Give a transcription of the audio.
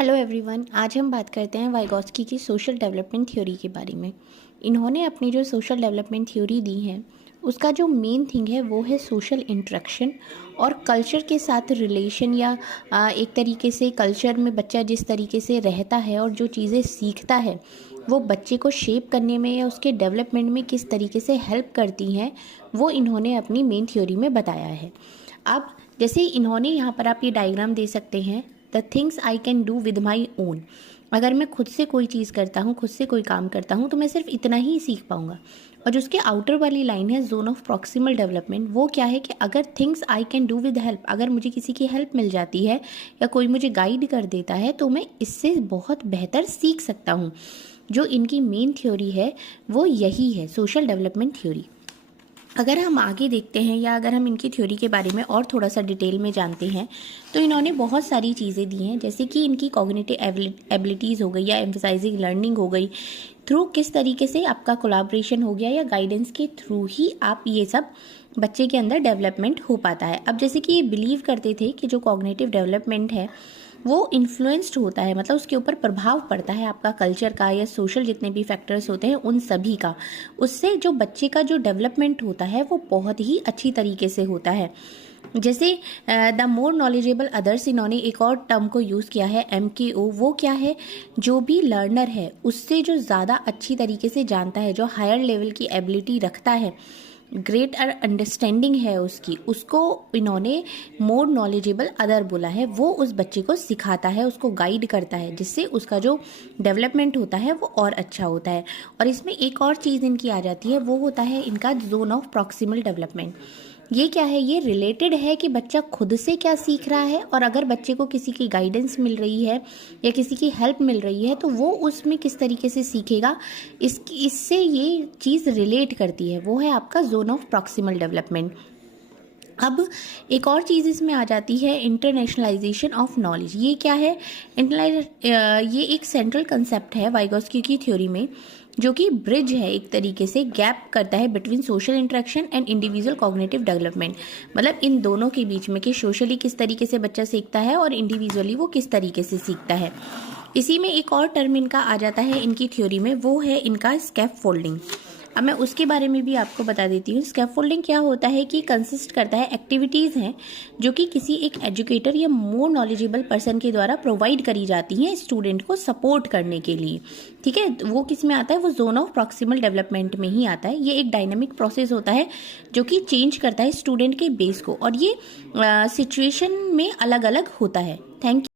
Hello everyone, आज हम बात करते हैं वाइगॉस्की की सोशल डेवलपमेंट थ्योरी के बारे में। इन्होंने अपनी जो सोशल डेवलपमेंट थ्योरी दी है उसका जो मेन थिंग है वो है सोशल इंटरेक्शन और कल्चर के साथ रिलेशन, या एक तरीके से कल्चर में बच्चा जिस तरीके से रहता है और जो चीज़ें सीखता है वो बच्चे को शेप करने में या उसके डेवलपमेंट में किस तरीके से हेल्प करती हैं, वो इन्होंने अपनी मेन थ्योरी में बताया है। अब जैसे इन्होंने यहाँ पर आप ये डायग्राम दे सकते हैं, the things I can do with my own. अगर मैं खुद से कोई चीज़ करता हूँ, खुद से कोई काम करता हूँ, तो मैं सिर्फ इतना ही सीख पाऊँगा। और जो उसके आउटर वाली लाइन है, जोन ऑफ प्रॉक्सिमल डेवलपमेंट, वो क्या है कि अगर things I can do with help, अगर मुझे किसी की हेल्प मिल जाती है या कोई मुझे गाइड कर देता है तो मैं इससे बहुत बेहतर सीख सकता हूँ। जो इनकी मेन थ्योरी है वो यही है, सोशल डेवलपमेंट थ्योरी। अगर हम आगे देखते हैं या अगर हम इनकी थ्योरी के बारे में और थोड़ा सा डिटेल में जानते हैं तो इन्होंने बहुत सारी चीज़ें दी हैं, जैसे कि इनकी कॉग्निटिव एबिलिटीज़ हो गई या एम्फसाइजिंग लर्निंग हो गई, थ्रू किस तरीके से आपका कोलैबोरेशन हो गया या गाइडेंस के थ्रू ही आप ये सब बच्चे के अंदर डेवलपमेंट हो पाता है। अब जैसे कि ये बिलीव करते थे कि जो कॉग्निटिव डेवलपमेंट है वो इन्फ्लुएंस्ड होता है, मतलब उसके ऊपर प्रभाव पड़ता है आपका कल्चर का या सोशल जितने भी फैक्टर्स होते हैं उन सभी का। उससे जो बच्चे का जो डेवलपमेंट होता है वो बहुत ही अच्छी तरीके से होता है। जैसे द मोर नॉलेजेबल अदर्स, इन्होंने एक और टर्म को यूज़ किया है MKO। वो क्या है? जो भी लर्नर है उससे जो ज़्यादा अच्छी तरीके से जानता है, जो हायर लेवल की एबिलिटी रखता है, ग्रेटर अंडरस्टैंडिंग है उसकी, उसको इन्होंने मोर नॉलेजेबल अदर बोला है। वो उस बच्चे को सिखाता है, उसको गाइड करता है, जिससे उसका जो डेवलपमेंट होता है वो और अच्छा होता है। और इसमें एक और चीज़ इनकी आ जाती है, वो होता है इनका जोन ऑफ प्रॉक्सिमल डेवलपमेंट। ये क्या है? ये रिलेटेड है कि बच्चा खुद से क्या सीख रहा है, और अगर बच्चे को किसी की गाइडेंस मिल रही है या किसी की हेल्प मिल रही है तो वो उसमें किस तरीके से सीखेगा, इससे ये चीज़ रिलेट करती है। वो है आपका जोन ऑफ प्रॉक्सिमल डेवलपमेंट। अब एक और चीज़ इसमें आ जाती है, इंटरनेशनलाइजेशन ऑफ नॉलेज। ये क्या है? ये एक सेंट्रल कंसेप्ट है वाइगॉस्की की थ्योरी में, जो कि ब्रिज है, एक तरीके से गैप करता है between social interaction and individual cognitive development. मतलब इन दोनों के बीच में कि सोशली किस तरीके से बच्चा सीखता है और इंडिविजुअली वो किस तरीके से सीखता है। इसी में एक और टर्म इनका आ जाता है इनकी थ्योरी में, वो है इनका स्कैफोल्डिंग। अब मैं उसके बारे में भी आपको बता देती हूँ। स्कैफोल्डिंग क्या होता है कि कंसिस्ट करता है एक्टिविटीज़ हैं जो कि किसी एक एजुकेटर या मोर नॉलेजेबल पर्सन के द्वारा प्रोवाइड करी जाती हैं स्टूडेंट को सपोर्ट करने के लिए। ठीक है, वो किस में आता है? वो जोन ऑफ प्रॉक्सिमल डेवलपमेंट में ही आता है। ये एक डायनामिक प्रोसेस होता है जो कि चेंज करता है स्टूडेंट के बेस को, और ये सिचुएशन में अलग अलग होता है। Thank you.